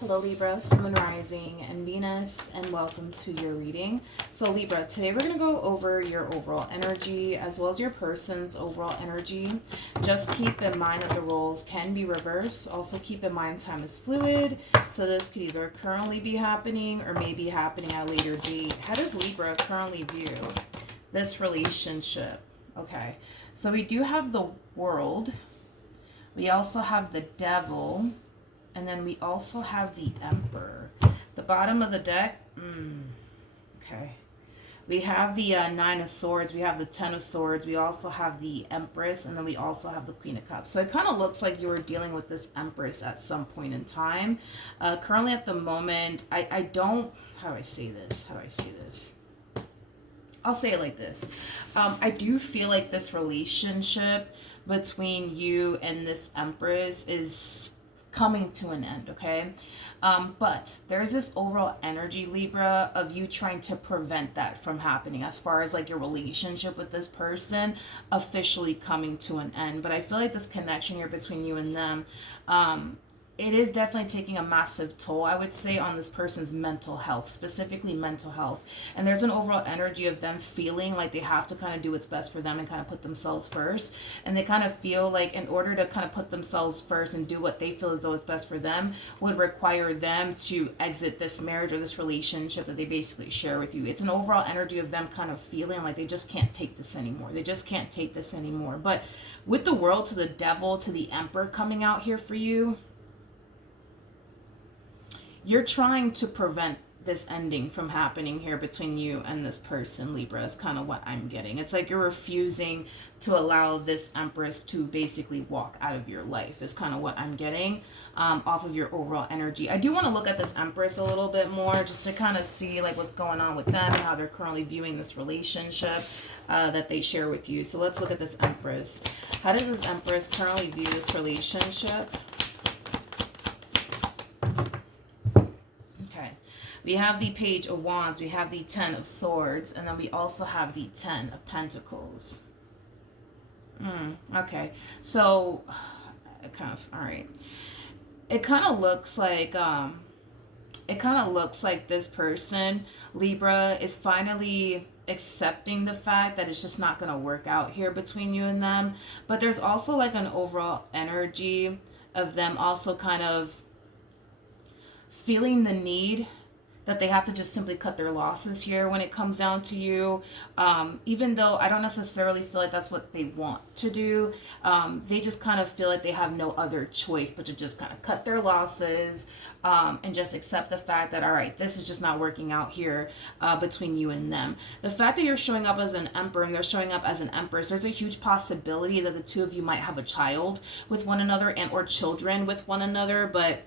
Hello Libra, Sun, Moon, Rising, and Venus, and welcome to your reading. So Libra, today we're going to go over your overall energy as well as your person's overall energy. Just keep in mind that the roles can be reversed. Also keep in mind time is fluid, so this could either currently be happening or may be happening at a later date. How does Libra currently view this relationship? Okay, so we do have the World. We also have the Devil. And then we also have the Emperor. The bottom of the deck, okay. We have the Nine of Swords. We have the Ten of Swords. We also have the Empress. And then we also have the Queen of Cups. So it kind of looks like you were dealing with this Empress at some point in time. Currently at the moment, I don't, how do I say this? I'll say it like this. I do feel like this relationship between you and this Empress is coming to an end, okay? But there's this overall energy, Libra, of you trying to prevent that from happening as far as like your relationship with this person officially coming to an end. But I feel like this connection here between you and them, it is definitely taking a massive toll, I would say, on this person's mental health, specifically mental health. And there's an overall energy of them feeling like they have to kind of do what's best for them and kind of put themselves first. And they kind of feel like in order to kind of put themselves first and do what they feel as though it's best for them would require them to exit this marriage or this relationship that they basically share with you. It's an overall energy of them kind of feeling like they just can't take this anymore. They just can't take this anymore. But with the World to the Devil to the Emperor coming out here for you, you're trying to prevent this ending from happening here between you and this person, Libra, is kind of what I'm getting. It's like you're refusing to allow this Empress to basically walk out of your life is kind of what I'm getting off of your overall energy. I do want to look at this Empress a little bit more just to kind of see like what's going on with them and how they're currently viewing this relationship that they share with you. So let's look at this Empress. How does this Empress currently view this relationship? We have the Page of Wands, we have the Ten of Swords, and then we also have the Ten of Pentacles. Okay, so, all right. It kind of looks like, this person, Libra, is finally accepting the fact that it's just not going to work out here between you and them. But there's also like an overall energy of them also kind of feeling the need that they have to just simply cut their losses here when it comes down to you. Even though I don't necessarily feel like that's what they want to do, they just kind of feel like they have no other choice but to just kind of cut their losses and just accept the fact that, all right, this is just not working out here between you and them. The fact that you're showing up as an Emperor and they're showing up as an Empress, there's a huge possibility that the two of you might have a child with one another and or children with one another, but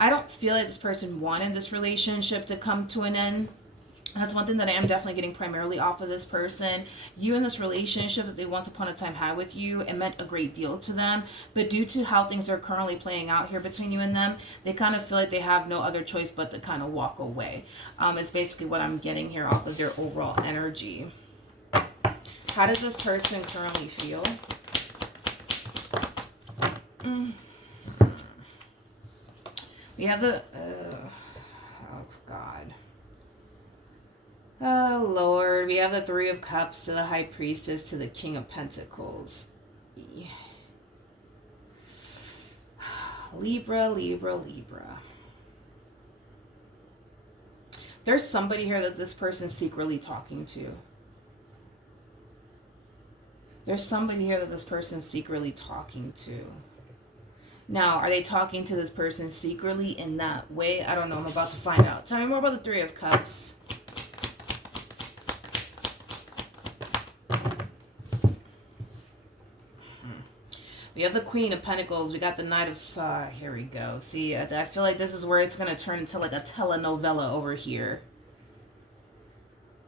I don't feel like this person wanted this relationship to come to an end. That's one thing that I am definitely getting primarily off of this person. You and this relationship that they once upon a time had with you, it meant a great deal to them. But due to how things are currently playing out here between you and them, they kind of feel like they have no other choice but to kind of walk away. It's basically what I'm getting here off of their overall energy. How does this person currently feel? We have the, oh God. Oh Lord, we have the Three of Cups to the High Priestess to the King of Pentacles. Libra, Libra, Libra. There's somebody here that this person's secretly talking to. There's somebody here that this person's secretly talking to. Now, are they talking to this person secretly in that way? I don't know. I'm about to find out. Tell me more about the Three of Cups. We have the Queen of Pentacles. We got the Knight of... here we go. See, I feel like this is where it's going to turn into like a telenovela over here.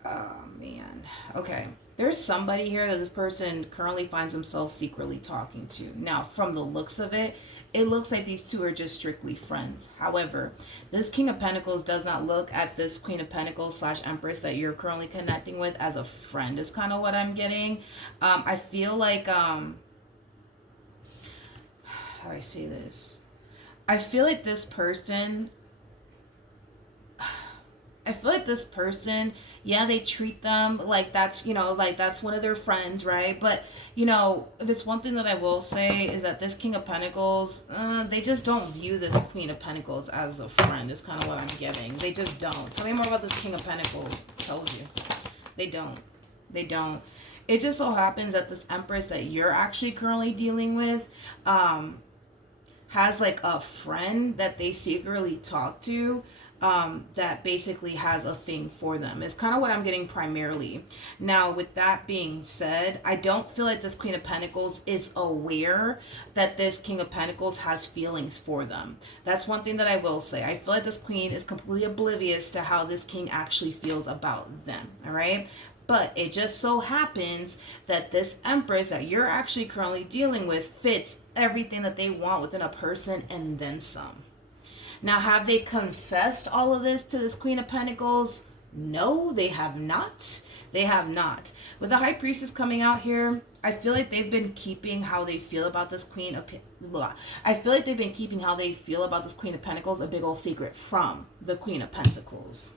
Oh, man. Okay. There's somebody here that this person currently finds themselves secretly talking to. Now, from the looks of it, it looks like these two are just strictly friends. However, this King of Pentacles does not look at this Queen of Pentacles / Empress that you're currently connecting with as a friend is kind of what I'm getting. I feel like, how do I say this? I feel like this person, I feel like this person, yeah, they treat them like that's, like that's one of their friends, right? But, if it's one thing that I will say is that this King of Pentacles, they just don't view this Queen of Pentacles as a friend, is kind of what I'm getting. They just don't. Tell me more about this King of Pentacles. Told you. They don't. They don't. It just so happens that this Empress that you're actually currently dealing with, has like a friend that they secretly talk to, that basically has a thing for them. It's kind of what I'm getting primarily. Now, with that being said, I don't feel like this Queen of Pentacles is aware that this King of Pentacles has feelings for them. That's one thing that I will say. I feel like this Queen is completely oblivious to how this King actually feels about them. All right. But it just so happens that this Empress that you're actually currently dealing with fits everything that they want within a person and then some. Now, have they confessed all of this to this Queen of Pentacles? No, they have not. They have not. With the High Priestess coming out here, I feel like they've been keeping how they feel about this Queen of I feel like they've been keeping how they feel about this Queen of Pentacles a big old secret from the Queen of Pentacles.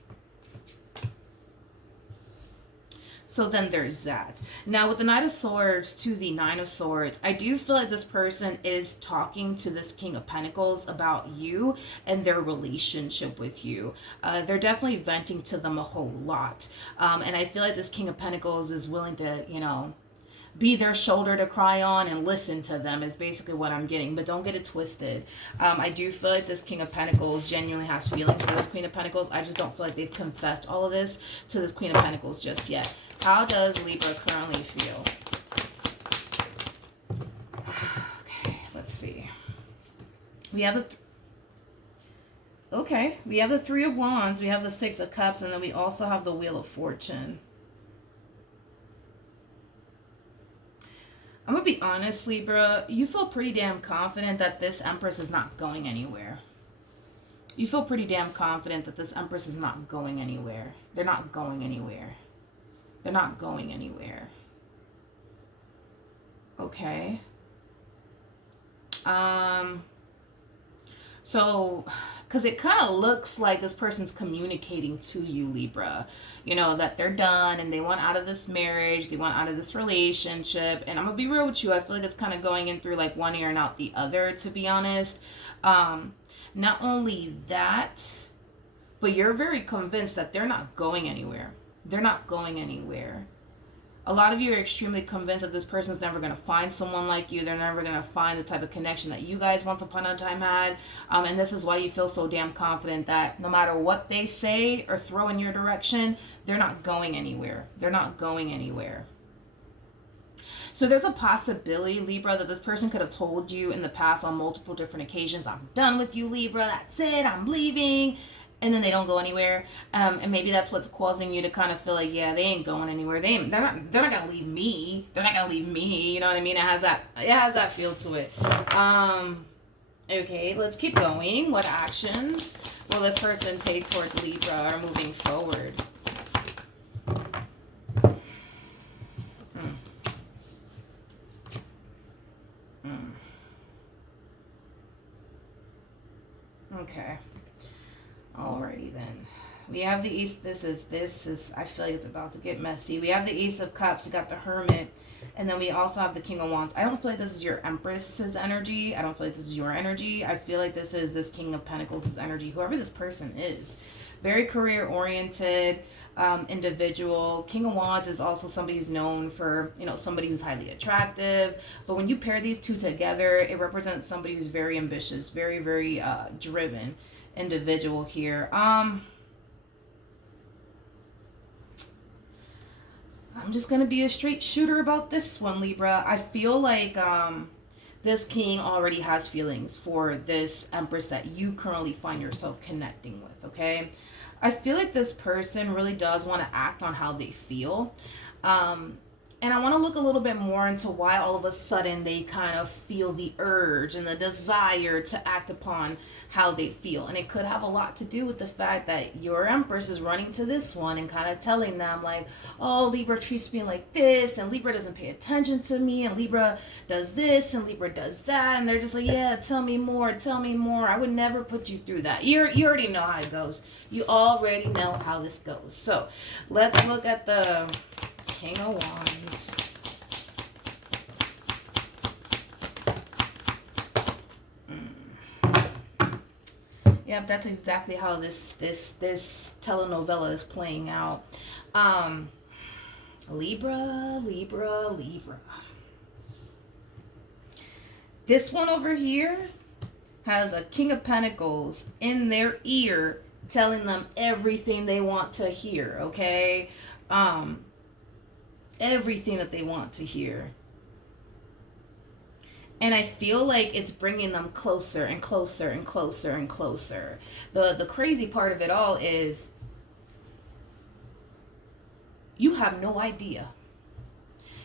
So then there's that. Now with the Knight of Swords to the Nine of Swords, I do feel like this person is talking to this King of Pentacles about you and their relationship with you. They're definitely venting to them a whole lot. And I feel like this King of Pentacles is willing to, be their shoulder to cry on and listen to them is basically what I'm getting. But don't get it twisted. I do feel like this King of Pentacles genuinely has feelings for this Queen of Pentacles. I just don't feel like they've confessed all of this to this Queen of Pentacles just yet. How does Libra currently feel? Okay, let's see. We have we have the Three of Wands, we have the Six of Cups, and then we also have the Wheel of Fortune. I'm going to be honest, Libra, you feel pretty damn confident that this Empress is not going anywhere. You feel pretty damn confident that this Empress is not going anywhere. They're not going anywhere. They're not going anywhere. Okay. So, because it kind of looks like this person's communicating to you, Libra, that they're done and they want out of this marriage, they want out of this relationship. And I'm going to be real with you. I feel like it's kind of going in through like one ear and out the other, to be honest. Not only that, but you're very convinced that they're not going anywhere. They're not going anywhere. A lot of you are extremely convinced that this person's never going to find someone like you. They're never going to find the type of connection that you guys once upon a time had. And this is why you feel so damn confident that no matter what they say or throw in your direction, they're not going anywhere. They're not going anywhere. So there's a possibility, Libra, that this person could have told you in the past on multiple different occasions, I'm done with you, Libra. That's it. I'm leaving. And then they don't go anywhere, and maybe that's what's causing you to kind of feel like, yeah, they ain't going anywhere. They're not gonna leave me. They're not gonna leave me. You know what I mean? It has that feel to it. Okay, let's keep going. What actions will this person take towards Libra or moving forward? Okay. Alrighty then. We have the Ace. This is, I feel like it's about to get messy. We have the Ace of Cups. We got the Hermit. And then we also have the King of Wands. I don't feel like this is your Empress's energy. I don't feel like this is your energy. I feel like this is this King of Pentacles' energy. Whoever this person is. Very career-oriented individual. King of Wands is also somebody who's known for, somebody who's highly attractive. But when you pair these two together, it represents somebody who's very ambitious, very, very driven individual here. I'm just gonna be a straight shooter about this one, Libra. I feel like this king already has feelings for this Empress that you currently find yourself connecting with. Okay, I feel like this person really does want to act on how they feel. And I want to look a little bit more into why all of a sudden they kind of feel the urge and the desire to act upon how they feel. And it could have a lot to do with the fact that your Empress is running to this one and kind of telling them like, oh, Libra treats me like this, and Libra doesn't pay attention to me, and Libra does this, and Libra does that. And they're just like, yeah, tell me more, tell me more. I would never put you through that. You already know how it goes. You already know how this goes. So let's look at the King of Wands. Yep, that's exactly how this telenovela is playing out. Libra. This one over here has a King of Pentacles in their ear telling them everything they want to hear, okay? Everything that they want to hear. And I feel like it's bringing them closer and closer and closer and closer. The crazy part of it all is you have no idea.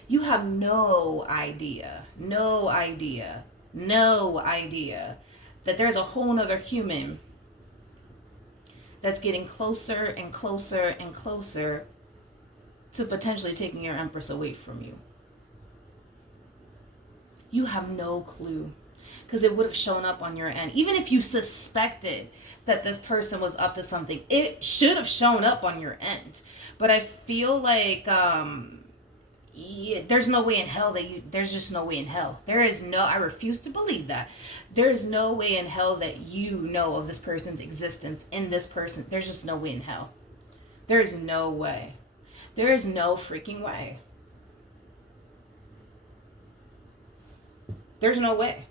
You have no idea that there's a whole nother human that's getting closer and closer and closer to potentially taking your Empress away from you. You have no clue, because it would have shown up on your end. Even if you suspected that this person was up to something, it should have shown up on your end. But I feel like there's no way in hell there's just no way in hell. I refuse to believe that. There is no way in hell that you know of this person's existence in this person. There's just no way in hell. There's no way. There is no freaking way. There's no way.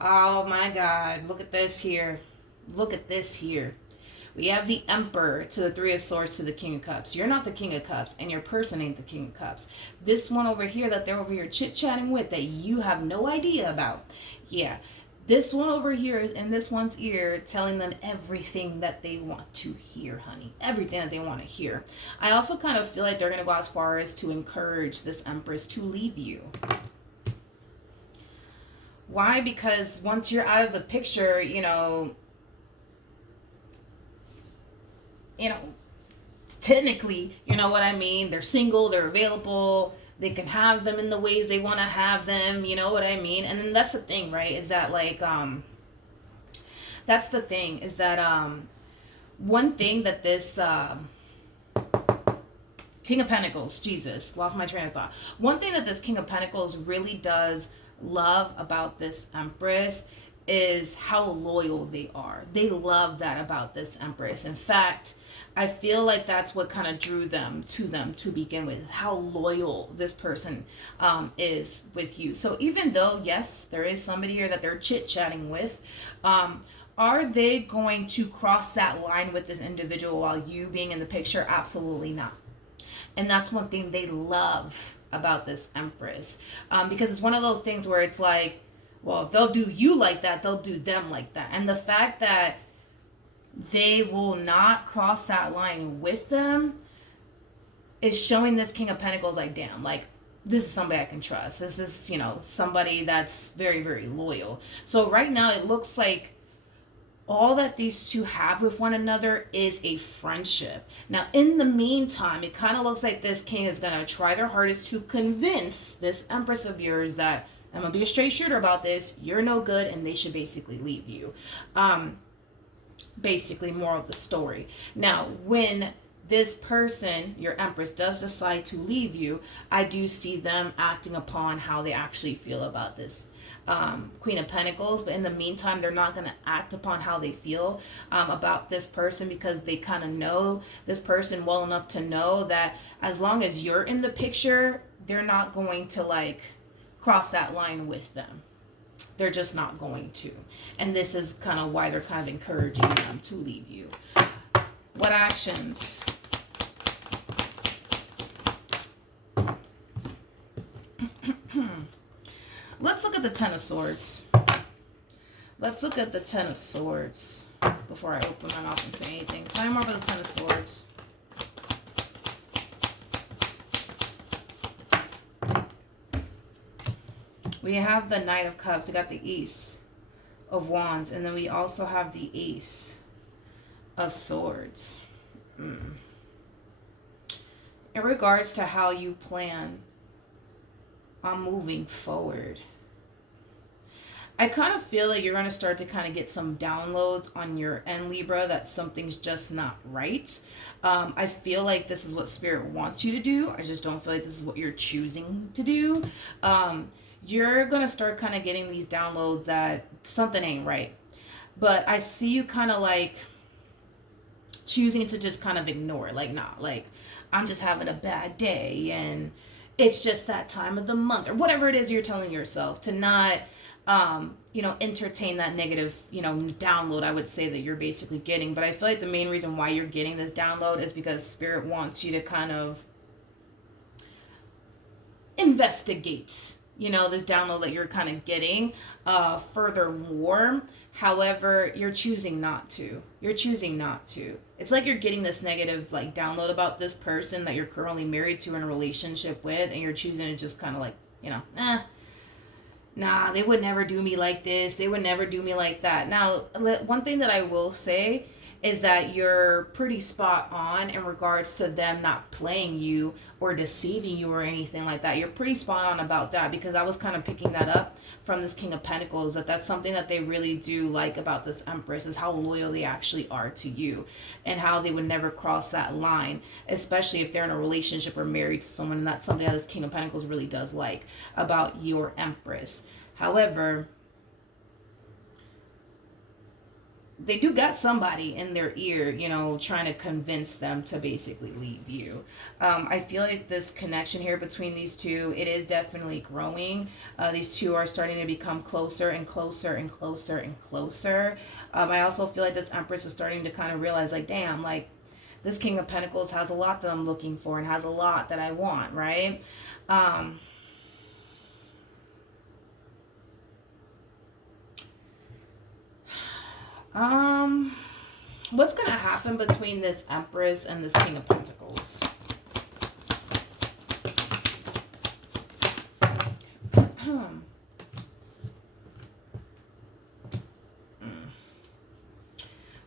Oh my God. Look at this here. Look at this here. We have the Emperor to the Three of Swords to the King of Cups. You're not the King of Cups, and your person ain't the King of Cups. This one over here that they're over here chit-chatting with that you have no idea about. Yeah. This one over here is in this one's ear telling them everything that they want to hear, honey. Everything that they want to hear. I also kind of feel like they're going to go as far as to encourage this Empress to leave you. Why? Because once you're out of the picture, you know, technically, you know what I mean? They're single, they're available, they can have them in the ways they want to have them, you know what I mean? And then that's the thing, right? Is that like, that's the thing, is that, one thing that this, King of Pentacles, Jesus, lost my train of thought. One thing that this King of Pentacles really does love about this Empress is how loyal they are. They love that about this Empress. In fact, I feel like that's what kind of drew them to begin with, how loyal this person is with you. So even though, yes, there is somebody here that they're chit-chatting with, are they going to cross that line with this individual while you being in the picture? Absolutely not. And that's one thing they love about this Empress, because it's one of those things where it's like, well, if they'll do you like that, they'll do them like that. And the fact that they will not cross that line with them is showing this King of Pentacles like, damn, like, this is somebody I can trust. This is, you know, somebody that's very, very loyal. So right now it looks like all that these two have with one another is a friendship. Now, in the meantime, it kind of looks like this king is going to try their hardest to convince this Empress of yours that, I'm going to be a straight shooter about this, you're no good, and they should basically leave you. Basically, moral of the story. Now, when this person, your Empress, does decide to leave you, I do see them acting upon how they actually feel about this Queen of Pentacles. But in the meantime, they're not going to act upon how they feel about this person, because they kind of know this person well enough to know that as long as you're in the picture, they're not going to like cross that line with them. They're just not going to. And this is kind of why they're kind of encouraging them to leave you. What actions? Let's look at the Ten of Swords. Let's look at the Ten of Swords before I open my mouth and say anything. Tell me more about the Ten of Swords. We have the Knight of Cups. We got the Ace of Wands. And then we also have the Ace of Swords. In regards to how you plan on moving forward, I kind of feel like you're going to start to kind of get some downloads on your end, Libra, that something's just not right. I feel like this is what Spirit wants you to do. I just don't feel like this is what you're choosing to do. You're going to start kind of getting these downloads that something ain't right. But I see you kind of like choosing to just kind of ignore it. Like, nah, like, I'm just having a bad day and it's just that time of the month or whatever it is you're telling yourself, to not entertain that negative, download, I would say, that you're basically getting. But I feel like the main reason why you're getting this download is because Spirit wants you to kind of investigate, this download that you're kind of getting furthermore. However, you're choosing not to. It's like you're getting this negative, like, download about this person that you're currently married to in a relationship with, and you're choosing to just kind of like, nah, they would never do me like this. They would never do me like that. Now, one thing that I will say is that you're pretty spot on in regards to them not playing you or deceiving you or anything like that. You're pretty spot on about that, because I was kind of picking that up from this King of Pentacles, that's something that they really do like about this Empress, is how loyal they actually are to you and how they would never cross that line, especially if they're in a relationship or married to someone. And that's something that this King of Pentacles really does like about your Empress. However, they do got somebody in their ear, trying to convince them to basically leave you. I feel like this connection here between these two, it is definitely growing. These two are starting to become closer and closer and closer and closer. I also feel like this Empress is starting to kind of realize, like, damn, like, this King of Pentacles has a lot that I'm looking for and has a lot that I want, right? What's going to happen between this Empress and this King of Pentacles?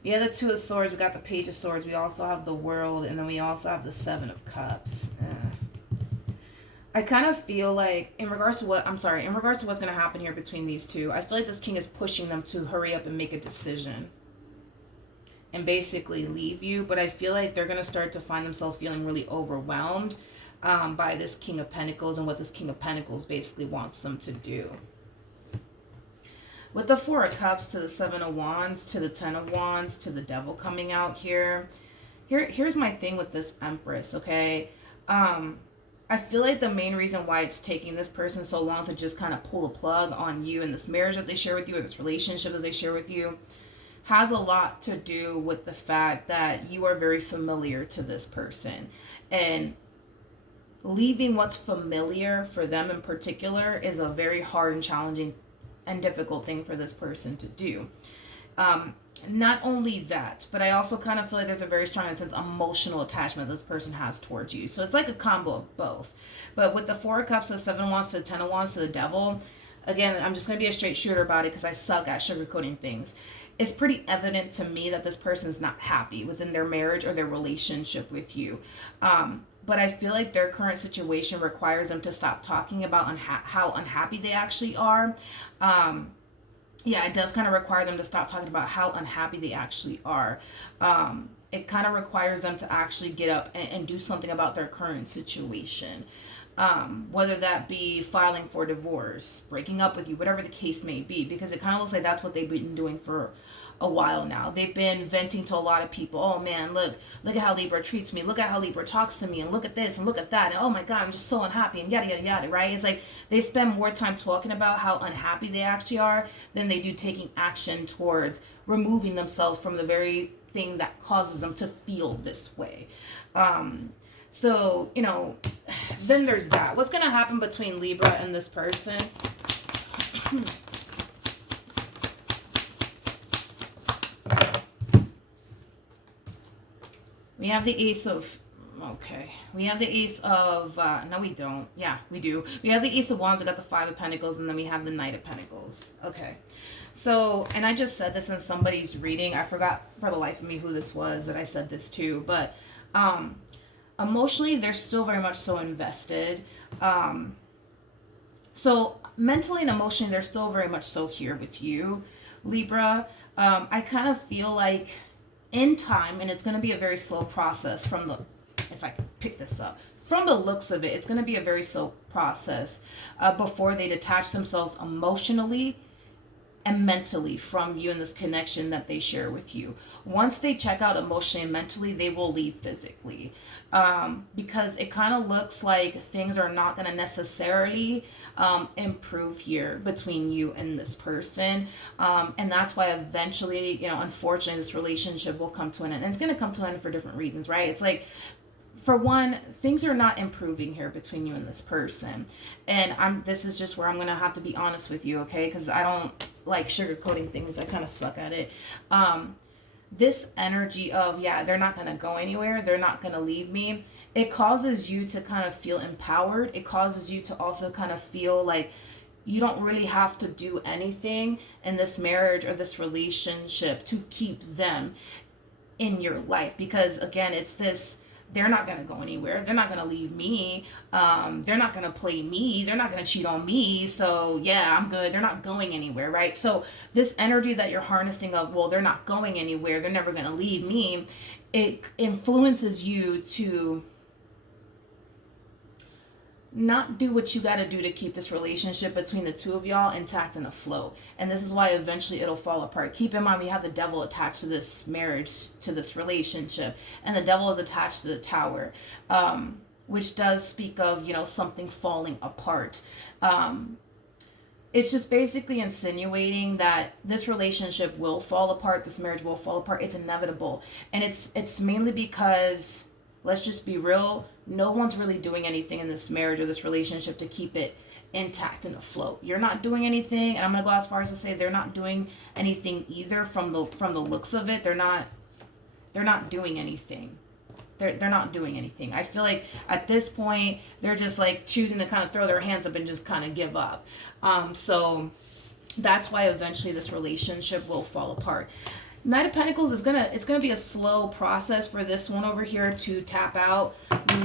We have the Two of Swords, we got the Page of Swords, we also have the World, and then we also have the Seven of Cups. I kind of feel like, in regards to what's going to happen here between these two, I feel like this King is pushing them to hurry up and make a decision and basically leave you. But I feel like they're going to start to find themselves feeling really overwhelmed by this King of Pentacles and what this King of Pentacles basically wants them to do. With the Four of Cups to the Seven of Wands to the Ten of Wands to the Devil coming out here. Here's my thing with this Empress, okay? I feel like the main reason why it's taking this person so long to just kind of pull the plug on you and this marriage that they share with you, or this relationship that they share with you, has a lot to do with the fact that you are very familiar to this person. And leaving what's familiar for them in particular is a very hard and challenging and difficult thing for this person to do. Not only that, but I also kind of feel like there's a very strong, intense emotional attachment this person has towards you. So it's like a combo of both. But with the Four of Cups, the Seven of Wands to the Ten of Wands to the Devil, again, I'm just going to be a straight shooter about it because I suck at sugarcoating things. It's pretty evident to me that this person is not happy within their marriage or their relationship with you. But I feel like their current situation requires them to stop talking about how unhappy they actually are. Yeah, it does kind of require them to stop talking about how unhappy they actually are. It kind of requires them to actually get up and do something about their current situation. Whether that be filing for divorce, breaking up with you, whatever the case may be, because it kind of looks like that's what they've been doing for a while now. They've been venting to a lot of people. Oh man, look at how Libra treats me. Look at how Libra talks to me, and look at this and look at that. And oh my God, I'm just so unhappy, and yada, yada, yada, right? It's like they spend more time talking about how unhappy they actually are than they do taking action towards removing themselves from the very thing that causes them to feel this way. So, then there's that. What's going to happen between Libra and this person? We have the Ace of... Oh, Okay. We have the Ace of, no we don't. Yeah, we do. We have the Ace of Wands, we got the Five of Pentacles, and then we have the Knight of Pentacles. Okay. So, and I just said this in somebody's reading. I forgot for the life of me who this was that I said this to, but emotionally, they're still very much so invested. So mentally and emotionally, they're still very much so here with you, Libra. I kind of feel like in time, and it's going to be a very slow process from the, if I can pick this up, from the looks of it, it's going to be a very slow process before they detach themselves emotionally and mentally from you and this connection that they share with you. Once they check out emotionally and mentally, they will leave physically, because it kind of looks like things are not going to necessarily improve here between you and this person, and that's why eventually, you know, unfortunately, this relationship will come to an end. And it's going to come to an end for different reasons, right? It's like, for one, things are not improving here between you and this person. And this is just where I'm going to have to be honest with you, okay? Because I don't like sugarcoating things. I kind of suck at it. This energy of, yeah, they're not going to go anywhere. They're not going to leave me. It causes you to kind of feel empowered. It causes you to also kind of feel like you don't really have to do anything in this marriage or this relationship to keep them in your life. Because, again, it's this... They're not going to go anywhere. They're not going to leave me. They're not going to play me. They're not going to cheat on me. So, yeah, I'm good. They're not going anywhere, right? So, this energy that you're harnessing of, well, they're not going anywhere. They're never going to leave me. It influences you to not do what you got to do to keep this relationship between the two of y'all intact and afloat. And this is why eventually it'll fall apart. Keep in mind, we have the devil attached to this marriage, to this relationship, and the devil is attached to the Tower, which does speak of, you know, something falling apart. It's just basically insinuating that this relationship will fall apart, this marriage will fall apart. It's inevitable. And it's mainly because, let's just be real, no one's really doing anything in this marriage or this relationship to keep it intact and afloat. You're not doing anything, and I'm gonna go as far as to say they're not doing anything either. From the looks of it, they're not doing anything. They're not doing anything. I feel like at this point they're just like choosing to kind of throw their hands up and just kind of give up. So that's why eventually this relationship will fall apart. Knight of Pentacles is it's gonna be a slow process for this one over here to tap out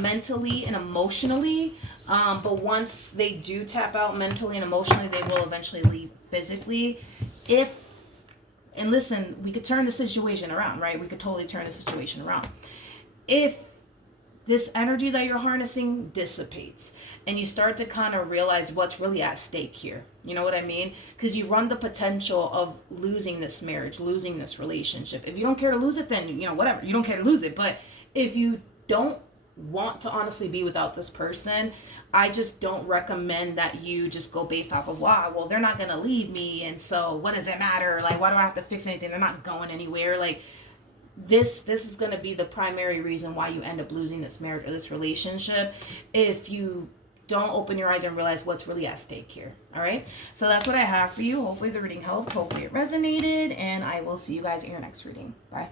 mentally and emotionally. But once they do tap out mentally and emotionally, they will eventually leave physically. And listen, we could turn the situation around, right? We could totally turn the situation around. If this energy that you're harnessing dissipates and you start to kind of realize what's really at stake here. You know what I mean? Because you run the potential of losing this marriage, losing this relationship. If you don't care to lose it, then, you know, whatever. You don't care to lose it. But if you don't want to honestly be without this person, I just don't recommend that you just go based off of, wow, well, they're not going to leave me. And so what does it matter? Like, why do I have to fix anything? They're not going anywhere. Like, this is going to be the primary reason why you end up losing this marriage or this relationship, if you don't open your eyes and realize what's really at stake here. All right, so that's what I have for you. Hopefully the reading helped, hopefully it resonated, and I will see you guys in your next reading. Bye.